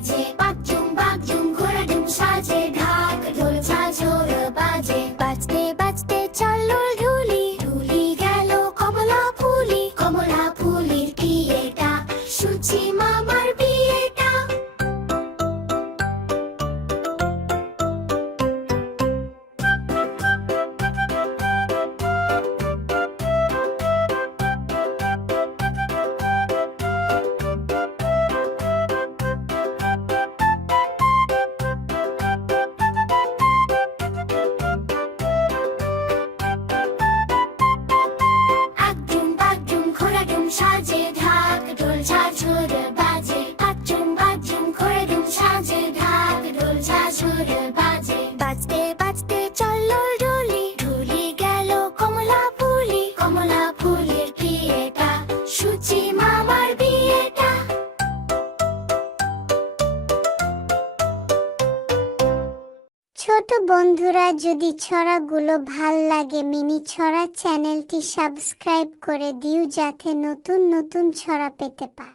বাজে, বাগডুম বাগডুম ঘোড়াডুম সাজে, ঢাক ঢোল ঝাঁঝর বাজে। বাজতে বাজতে চলল ঢুলি, ঢুলি গেল কমলা ফুলি, কমলা ফুলির বিয়েটা, সুচি মামার বিয়েটা। আগডুম বাগডুম ঘোড়াডুম সাজে, ঢাক ঢোল ঝাঁঝর বাজে। আগডুম বাগডুম ঘোড়াডুম সাজে, ঢাক ঢোল ঝাঁঝর বাজে। বাজতে বাজতে চলল ঢুলি, ঢুলি গেল কমলা ফুলি, কমলা ফুলের বিয়েটা, সুচি মামার বিয়েটা। ছোট বন্ধুরা, যদি ছড়াগুলো ভাল লাগে মিনি ছড়া চ্যানেলটি সাবস্ক্রাইব করে দিও যাতে নতুন নতুন ছড়া পেতে পার।